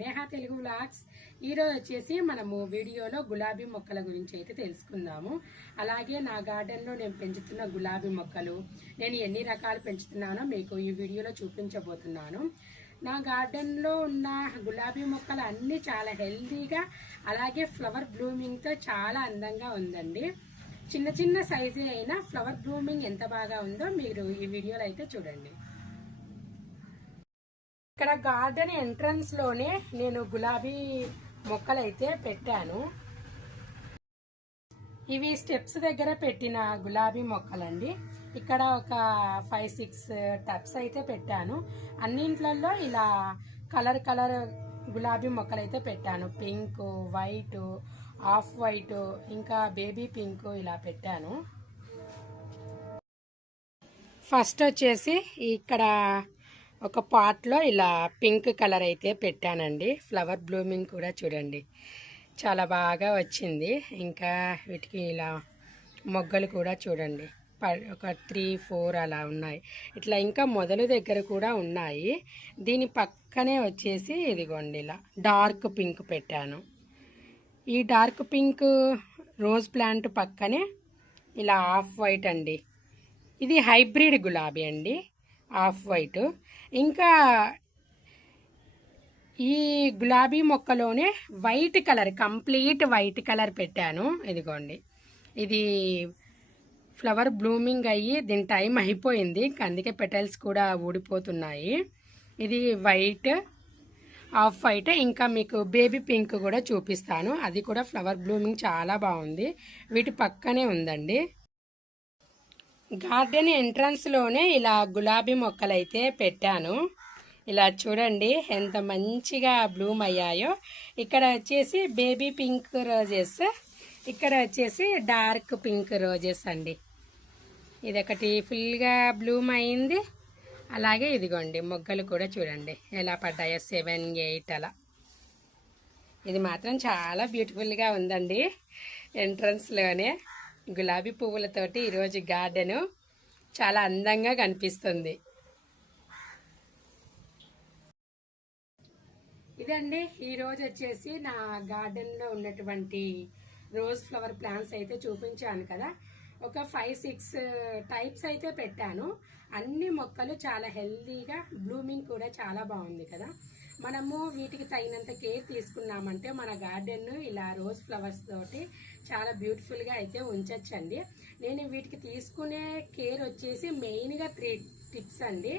Neha Telugu vlogs. ఈరోజు వచ్చేసి మనము వీడియోలో గులాబీ మొక్కల గురించి అయితే తెలుసుకుందాము. అలాగే నా గార్డెన్లో నేను పెంచుతున్న గులాబీ మొక్కలు నేను ఎన్ని రకాలు పెంచుతున్నానో మీకు ఈ వీడియోలో చూపించబోతున్నాను. నా గార్డెన్లో ఉన్న గులాబీ మొక్కలు అన్నీ చాలా హెల్తీగా అలాగే ఫ్లవర్ బ్లూమింగ్తో చాలా అందంగా ఉందండి. చిన్న చిన్న సైజే అయినా ఫ్లవర్ బ్లూమింగ్ ఎంత బాగా ఉందో మీరు ఈ వీడియోలో అయితే చూడండి. ఇక్కడ గార్డెన్ ఎంట్రన్స్ లోనే నేను గులాబీ మొక్కలు అయితే పెట్టాను. ఇవి స్టెప్స్ దగ్గర పెట్టిన గులాబీ మొక్కలండి. ఇక్కడ ఒక 5-6 టబ్స్ అయితే పెట్టాను. అన్నింట్లలో ఇలా కలర్ గులాబీ మొక్కలు అయితే పెట్టాను. పింక్, వైట్, ఆఫ్ వైట్, ఇంకా బేబీ పింక్ ఇలా పెట్టాను. ఫస్ట్ వచ్చేసి ఇక్కడ ఒక పాట్లో ఇలా పింక్ కలర్ అయితే పెట్టానండి. ఫ్లవర్ బ్లూమింగ్ కూడా చూడండి చాలా బాగా వచ్చింది. ఇంకా వీటికి ఇలా మొగ్గలు కూడా చూడండి ఒక 3-4 అలా ఉన్నాయి. ఇట్లా ఇంకా మొదలు దగ్గర కూడా ఉన్నాయి. దీని పక్కనే వచ్చేసి ఇదిగోండి ఇలా డార్క్ పింక్ పెట్టాను. ఈ డార్క్ పింక్ రోజ్ ప్లాంట్ పక్కనే ఇలా ఆఫ్ వైట్ అండి. ఇది హైబ్రిడ్ గులాబీ అండి, ఆఫ్ వైట్. ఇంకా ఈ గులాబీ మొక్కలోనే white colour, complete white colour పెట్టాను. ఇదిగోండి, ఇది ఫ్లవర్ బ్లూమింగ్ అయ్యి దీని టైం అయిపోయింది, అందుకే పెటల్స్ కూడా ఊడిపోతున్నాయి. ఇది వైట్, ఆఫ్ వైట్. ఇంకా మీకు బేబీ పింక్ కూడా చూపిస్తాను, అది కూడా ఫ్లవర్ బ్లూమింగ్ చాలా బాగుంది. వీటి పక్కనే ఉందండి. గార్డెన్ ఎంట్రన్స్లోనే ఇలా గులాబీ మొక్కలు అయితే పెట్టాను. ఇలా చూడండి ఎంత మంచిగా బ్లూమ్ అయ్యాయో. ఇక్కడ వచ్చేసి బేబీ పింక్ రోజెస్, ఇక్కడ వచ్చేసి డార్క్ పింక్ రోజెస్ అండి. ఇదొకటి ఫుల్గా బ్లూమ్ అయింది. అలాగే ఇదిగోండి మొగ్గలు కూడా చూడండి ఎలా పడ్డాయో, 7-8 అలా. ఇది మాత్రం చాలా బ్యూటిఫుల్గా ఉందండి. ఎంట్రన్స్లోనే గులాబీ పువ్వులతోటి ఈరోజు గార్డెను చాలా అందంగా కనిపిస్తుంది. ఇదండి ఈరోజు వచ్చేసి నా గార్డెన్లో ఉన్నటువంటి రోజ్ ఫ్లవర్ ప్లాంట్స్ అయితే చూపించాను కదా. ఒక 5-6 టైప్స్ అయితే పెట్టాను. అన్ని మొక్కలు చాలా హెల్తీగా, బ్లూమింగ్ కూడా చాలా బాగుంది కదా. మనము వీటికి తగినంత కేర్ తీసుకున్నామంటే మన గార్డెన్ ఇలా రోజ్ ఫ్లవర్స్ తోటి చాలా బ్యూటిఫుల్గా అయితే ఉంచొచ్చండి. నేను వీటికి తీసుకునే కేర్ వచ్చేసి మెయిన్గా 3 టిప్స్ అండి.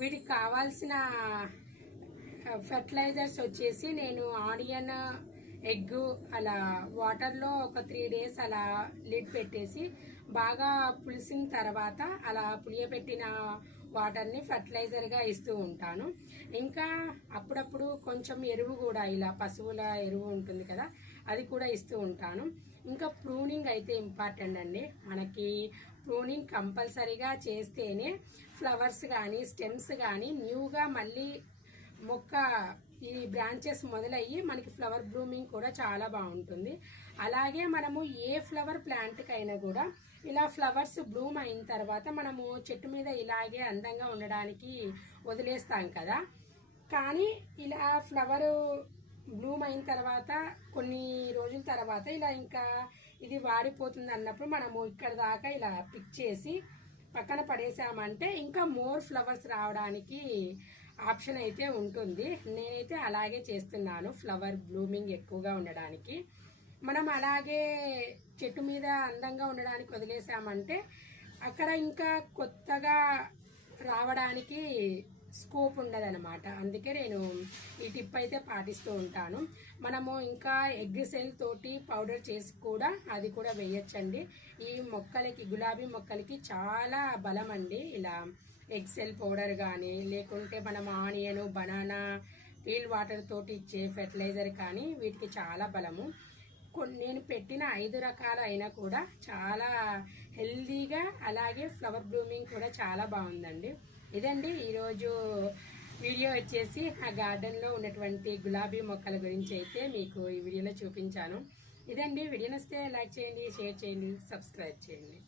వీటికి కావాల్సిన ఫెర్టిలైజర్స్ వచ్చేసి నేను ఆనియన్, ఎగ్ అలా వాటర్లో ఒక 3 days అలా లిడ్ పెట్టేసి బాగా పులిసిన తర్వాత అలా పులియబెట్టిన వాటర్ని ఫర్టిలైజర్గా ఇస్తూ ఉంటాను. ఇంకా అప్పుడప్పుడు కొంచెం ఎరువు కూడా, ఇలా పశువుల ఎరువు ఉంటుంది కదా, అది కూడా ఇస్తూ ఉంటాను. ఇంకా ప్రూనింగ్ అయితే ఇంపార్టెంట్ అండి. మనకి ప్రూనింగ్ కంపల్సరీగా చేస్తేనే ఫ్లవర్స్ కానీ స్టెమ్స్ కానీ న్యూగా మళ్ళీ మొక్క ఈ బ్రాంచెస్ మొదలయ్యి మనకి ఫ్లవర్ బ్లూమింగ్ కూడా చాలా బాగుంటుంది. అలాగే మనము ఏ ఫ్లవర్ ప్లాంట్కైనా కూడా ఇలా ఫ్లవర్స్ బ్లూమ్ అయిన తర్వాత మనము చెట్టు మీద ఇలాగే అందంగా ఉండడానికి వదిలేస్తాం కదా. కానీ ఇలా ఫ్లవర్ బ్లూమ్ అయిన తర్వాత కొన్ని రోజుల తర్వాత ఇలా ఇంకా ఇది వాడిపోతుంది అన్నప్పుడు మనము ఇక్కడ దాకా ఇలా పిక్ చేసి పక్కన పడేసామంటే ఇంకా మోర్ ఫ్లవర్స్ రావడానికి ఆప్షన్ అయితే ఉంటుంది. నేనైతే అలాగే చేస్తున్నాను, ఫ్లవర్ బ్లూమింగ్ ఎక్కువగా ఉండడానికి. మనం అలాగే చెట్టు మీద అందంగా ఉండడానికి వదిలేసామంటే అక్కడ ఇంకా కొత్తగా రావడానికి స్కోప్ ఉండదన్నమాట. అందుకే నేను ఈ టిప్ అయితే పాటిస్తూ ఉంటాను. మనము ఇంకా ఎగ్ సెల్ తోటి పౌడర్ చేసి కూడా అది కూడా వేయచ్చండి. ఈ మొక్కలకి, గులాబీ మొక్కలకి చాలా బలం అండి. ఇలా ఎగ్ సెల్ పౌడర్ కానీ లేకుంటే మనం ఆనియన్, బనానా పీల్ వాటర్ తోటి ఇచ్చే ఫెర్టిలైజర్ కానీ వీటికి చాలా బలము. నేను పెట్టిన 5 రకాలు అయినా కూడా చాలా హెల్దీగా, అలాగే ఫ్లవర్ బ్లూమింగ్ కూడా చాలా బాగుందండి. ఇదండి ఈరోజు వీడియో వచ్చేసి నా గార్డెన్లో ఉన్నటువంటి గులాబీ మొక్కల గురించి అయితే మీకు ఈ వీడియోలో చూపించాను. ఇదండి, వీడియో నచ్చితే లైక్ చేయండి, షేర్ చేయండి, సబ్స్క్రైబ్ చేయండి.